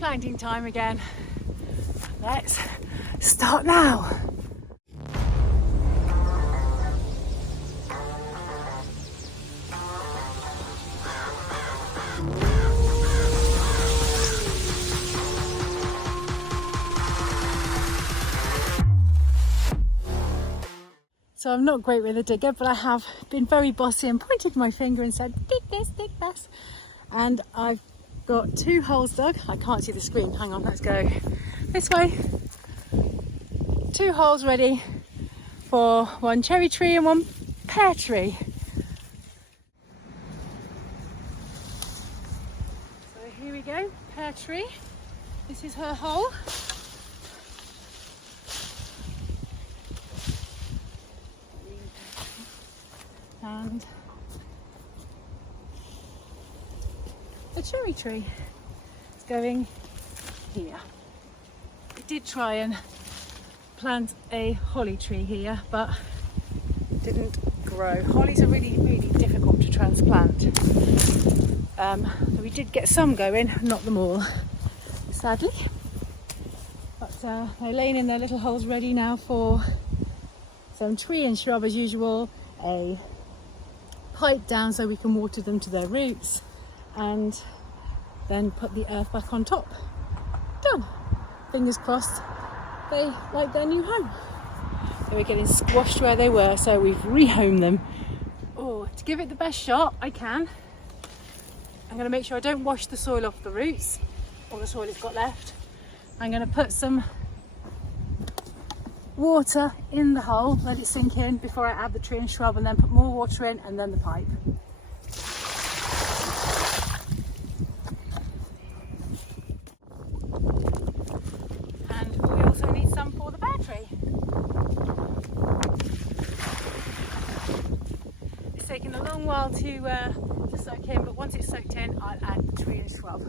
Replanting time again. Let's start now. So I'm not great with a digger, but I have been very bossy and pointed my finger and said, dig this, dig this. And I've got 2 holes dug. I can't see the screen. Hang on, let's go this way. 2 holes ready for 1 cherry tree and 1 pear tree. So here we go, pear tree. This is her hole. And the cherry tree is going here. I did try and plant a holly tree here, but it didn't grow. Hollies are really, really difficult to transplant. We did get some going, not them all, sadly. But they're laying in their little holes ready now for some tree and shrub as usual, a pipe down so we can water them to their roots, and then put the earth back on top. Done. Fingers crossed they like their new home. They were getting squashed where they were, so we've rehomed them. Oh, to give it the best shot I can, I'm going to make sure I don't wash the soil off the roots or the soil it's got left. I'm going to put some water in the hole, let it sink in before I add the tree and shrub, and then put more water in and then the pipe. And we also need some for the pear tree. It's taken a long while to soak in, but once it's soaked in I'll add the tree and shrub.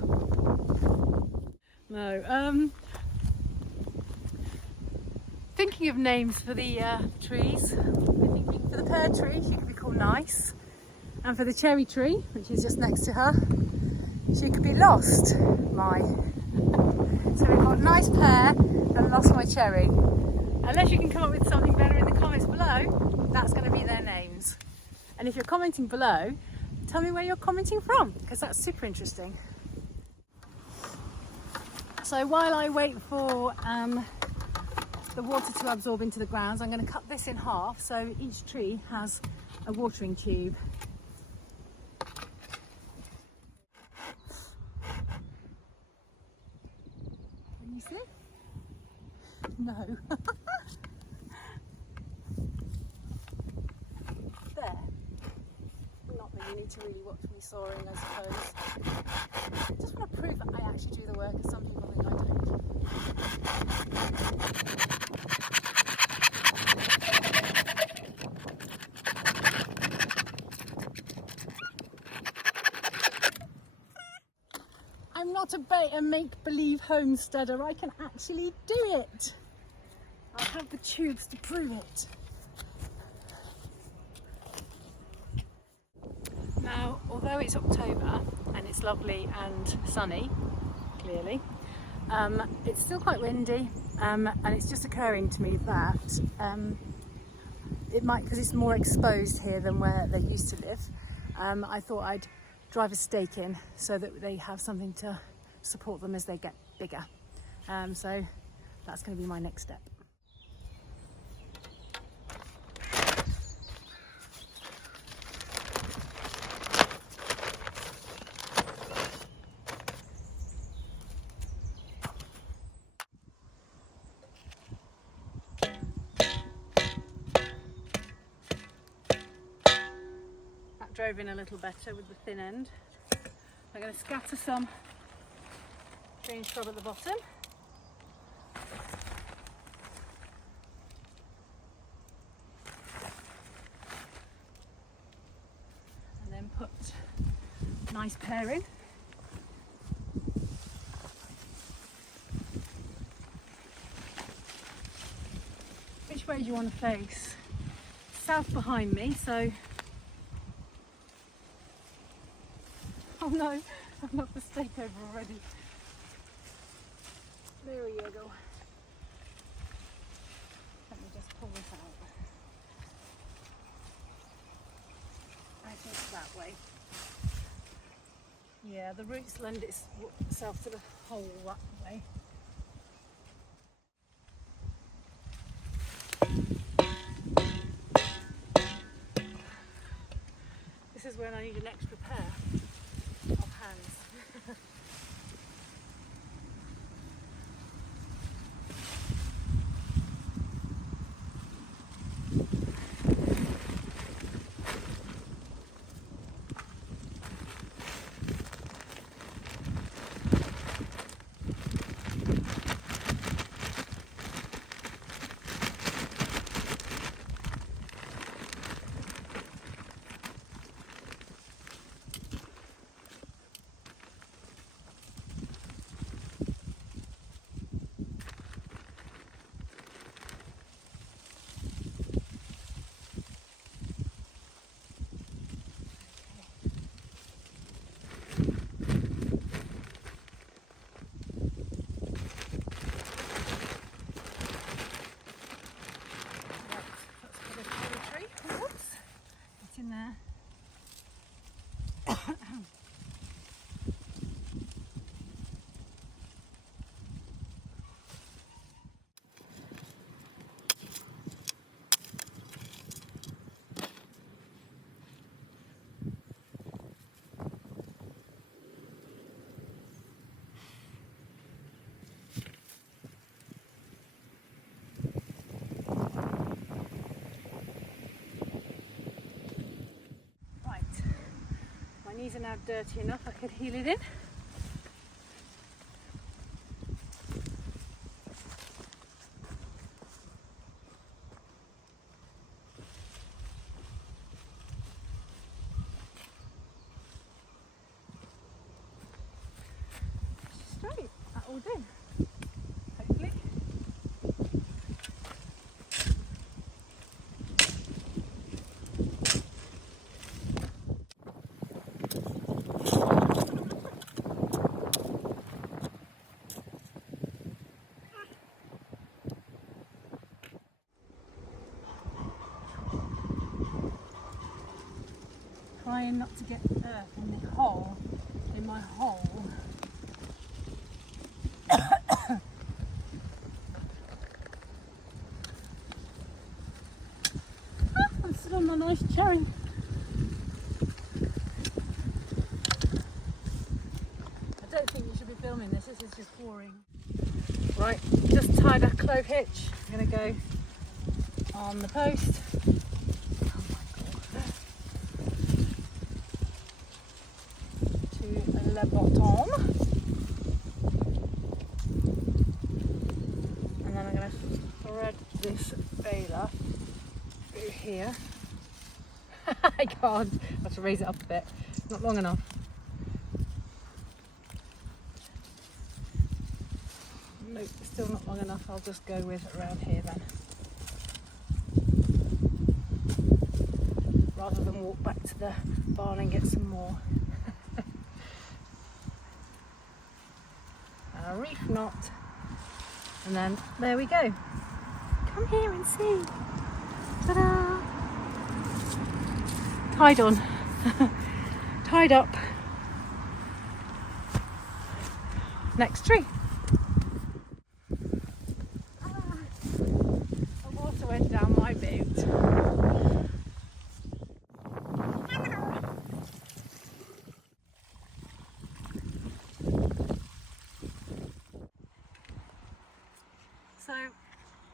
Thinking of names for the trees. I'm thinking for the pear tree, she could be called Nice. And for the cherry tree, which is just next to her, she could be Lost My. So we've got Nice Pear and Lost My Cherry. Unless you can come up with something better in the comments below, that's going to be their names. And if you're commenting below, tell me where you're commenting from, because that's super interesting. So while I wait for the water to absorb into the grounds, I'm going to cut this in half so each tree has a watering tube. Can you see? No. There. Not that you need to really watch me soaring, I suppose. I just want to prove that I actually do the work, as some people think I don't. I'm not a make-believe homesteader, I can actually do it. I have the tubes to prove it. Now, although it's October and it's lovely and sunny, clearly, it's still quite windy, and it's just occurring to me that it might, because it's more exposed here than where they used to live, I thought I'd drive a stake in so that they have something to support them as they get bigger. So that's going to be my next step. Drove in a little better with the thin end. I'm going to scatter some tree and shrub at the bottom. And then put Nice Pear in. Which way do you want to face? South behind me, so oh no, I've knocked the stake over already. There you go. Let me just pull this out. I think that way. Yeah, the roots lend itself to the hole that way. This is when I need an extra pair of hands. In there. My knees are now dirty enough I could heel it in. Straight, that all in. Hopefully. Trying not to get earth in the hole, in my hole. I'm still on my nice cherry. I don't think you should be filming this, this is just boring. Right, just tied a clove hitch. I'm going to go on the post. Le bottom, and then I'm going to thread this baler through here. I can't, I have to raise it up a bit, not long enough. Nope, still not long enough, I'll just go with it around here then, rather than walk back to the barn and get some more. A reef knot, and then there we go. Come here and see. Ta-da! Tied on, tied up. Next tree. The water went down my boot. So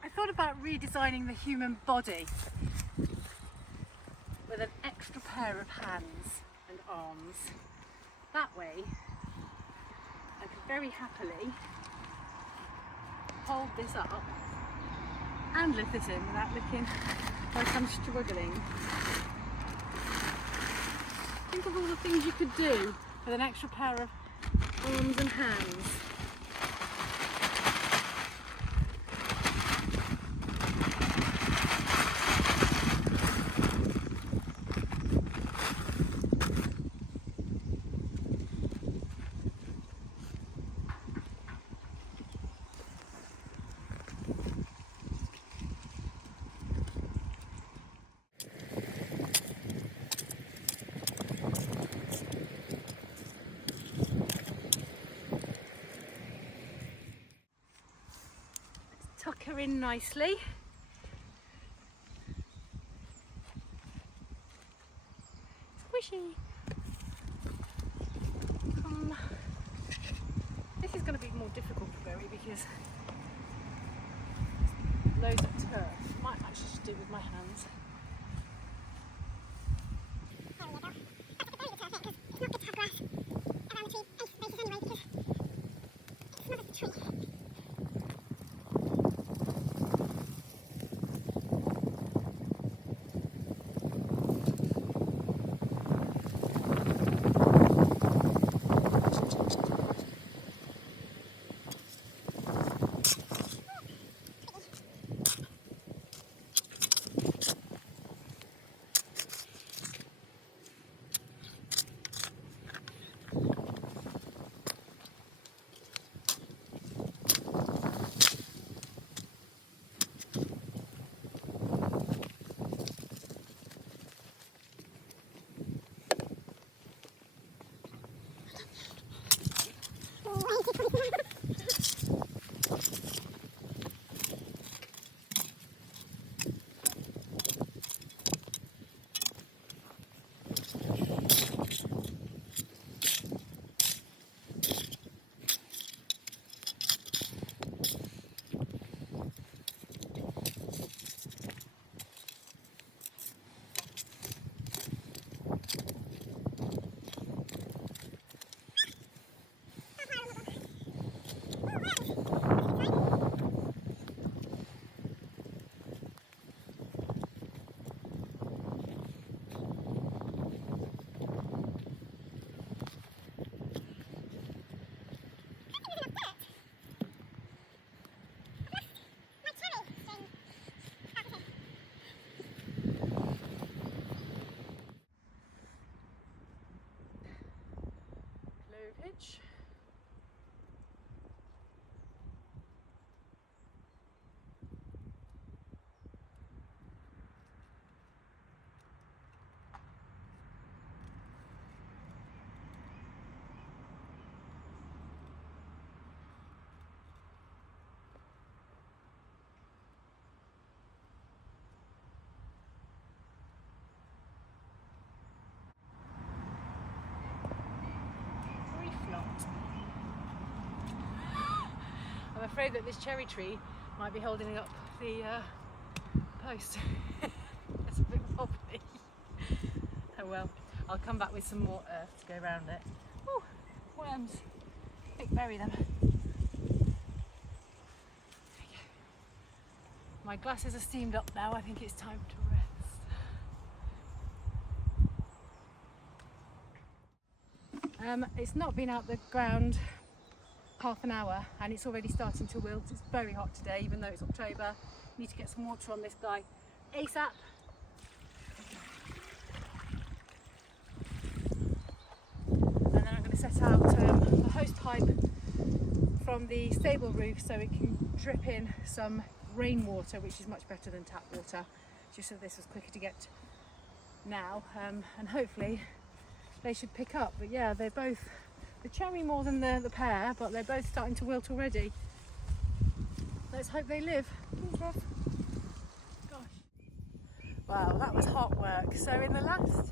I thought about redesigning the human body with an extra pair of hands and arms. That way I could very happily hold this up and lift this in without looking like I'm struggling. Think of all the things you could do with an extra pair of arms and hands. her in nicely. Squishy. This is going to be more difficult for Berry because there's loads of turf. Might actually just do it with my hands. Pitch. I'm afraid that this cherry tree might be holding up the post. It's a bit wobbly. Oh well, I'll come back with some more earth to go around it. Oh, worms. Quick, bury them. There we go. My glasses are steamed up now. I think it's time to rest. It's not been out the ground half an hour and it's already starting to wilt. It's very hot today even though it's October. Need to get some water on this guy ASAP. And then I'm going to set out a hose pipe from the stable roof so it can drip in some rainwater, which is much better than tap water, just so this was quicker to get now, and hopefully they should pick up. But yeah, they're both, the cherry more than the pear, but they're both starting to wilt already. Let's hope they live. Gosh. Wow, that was hot work. So in the last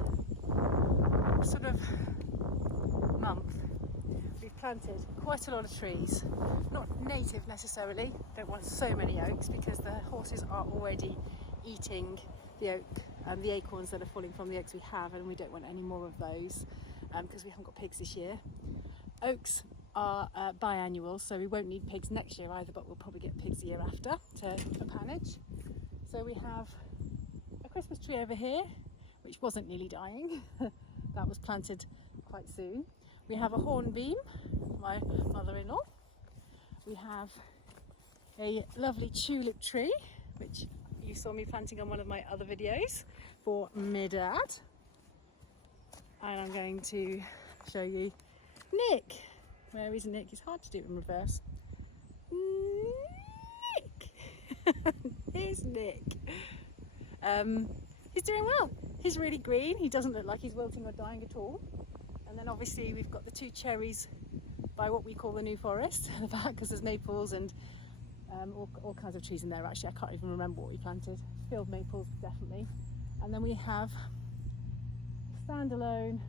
sort of month, we've planted quite a lot of trees. Not native necessarily, don't want so many oaks because the horses are already eating the oak and the acorns that are falling from the oaks we have, and we don't want any more of those because we haven't got pigs this year. Oaks are biannual, so we won't need pigs next year either, but we'll probably get pigs the year after for panage. So we have a Christmas tree over here, which wasn't nearly dying. That was planted quite soon. We have a hornbeam, my mother-in-law. We have a lovely tulip tree, which you saw me planting on one of my other videos for my dad. And I'm going to show you Nick. Where is Nick? It's hard to do it in reverse. Nick! Here's Nick. He's doing well. He's really green. He doesn't look like he's wilting or dying at all. And then obviously we've got the two cherries by what we call the New Forest at the back, because there's maples and all kinds of trees in there actually. I can't even remember what we planted. Field maples definitely. And then we have standalone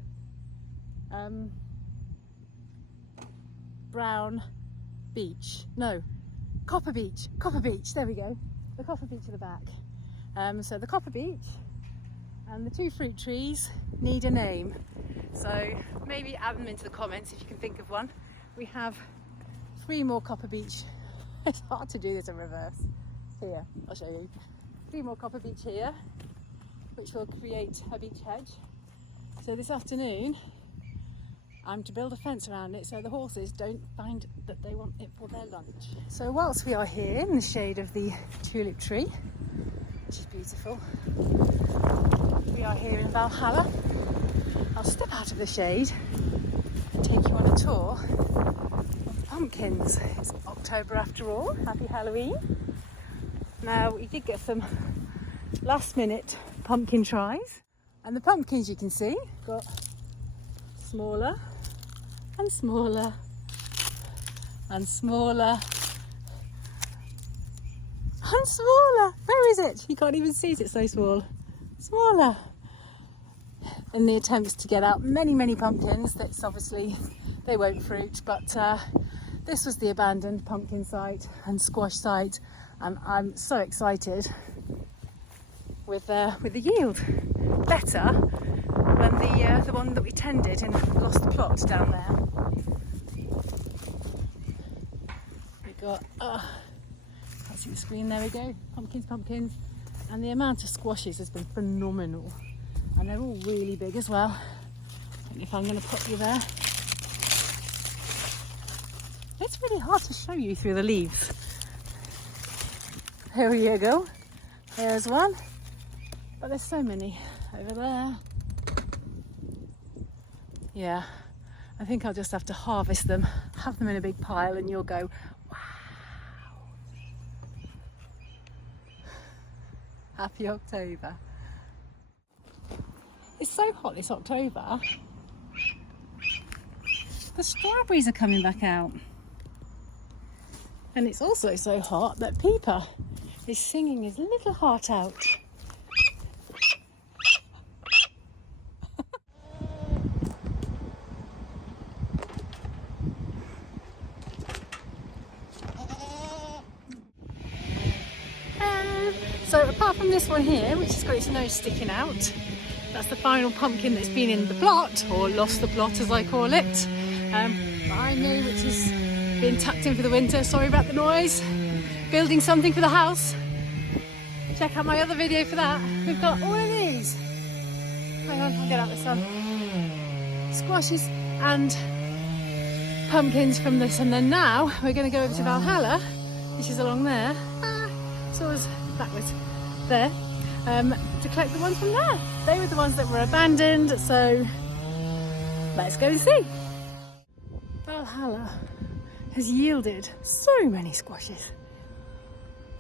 brown beech. No, copper beech. Copper beech, there we go. The copper beech at the back. So the copper beech and the 2 fruit trees need a name. So maybe add them into the comments if you can think of one. We have 3 more copper beech. It's hard to do this in reverse. Here, I'll show you. 3 more copper beech here, which will create a beech hedge. So this afternoon, I'm to build a fence around it so the horses don't find that they want it for their lunch. So whilst we are here in the shade of the tulip tree, which is beautiful, we are here in Valhalla. I'll step out of the shade and take you on a tour of pumpkins. It's October after all. Happy Halloween. Now we did get some last minute pumpkin tries, and the pumpkins you can see got smaller and smaller and smaller and smaller. Where is it? You can't even see it, it's so small. Smaller. In the attempts to get out many pumpkins, that's obviously they won't fruit, but this was the abandoned pumpkin site and squash site, and I'm so excited with the yield. Better than the one that we tended and lost the plot down there. We got can't see the screen, there we go. Pumpkins, and the amount of squashes has been phenomenal, and they're all really big as well. I don't know if I'm going to put you there. It's really hard to show you through the leaves. Here you go. There's one, but there's so many over there. Yeah, I think I'll just have to harvest them, have them in a big pile, and you'll go, wow. Happy October. It's so hot this October. The strawberries are coming back out. And it's also so hot that Peeper is singing his little heart out. So apart from this one here, which has got its nose sticking out, that's the final pumpkin that's been in the plot, or lost the plot as I call it. Behind me, which is being tucked in for the winter, sorry about the noise. Building something for the house. Check out my other video for that. We've got all of these. Hang on, I'll get out the sun. Squashes and pumpkins from this, and then now we're going to go over to Valhalla, which is along there. So it's backwards there, to collect the ones from there. They were the ones that were abandoned, so let's go and see. Valhalla has yielded so many squashes.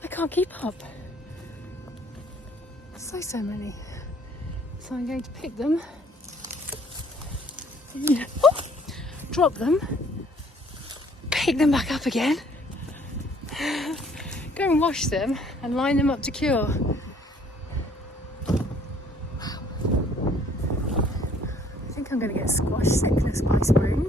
I can't keep up. So many. So I'm going to pick them, drop them, pick them back up again, go and wash them and line them up to cure. Wow. I think I'm going to get squash sickness by spring.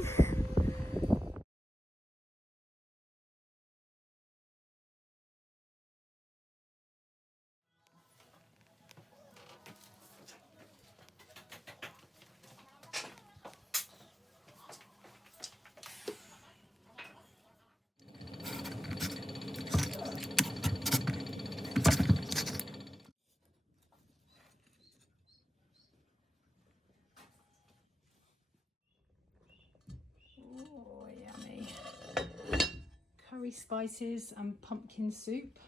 Oh, yummy. Curry spices and pumpkin soup.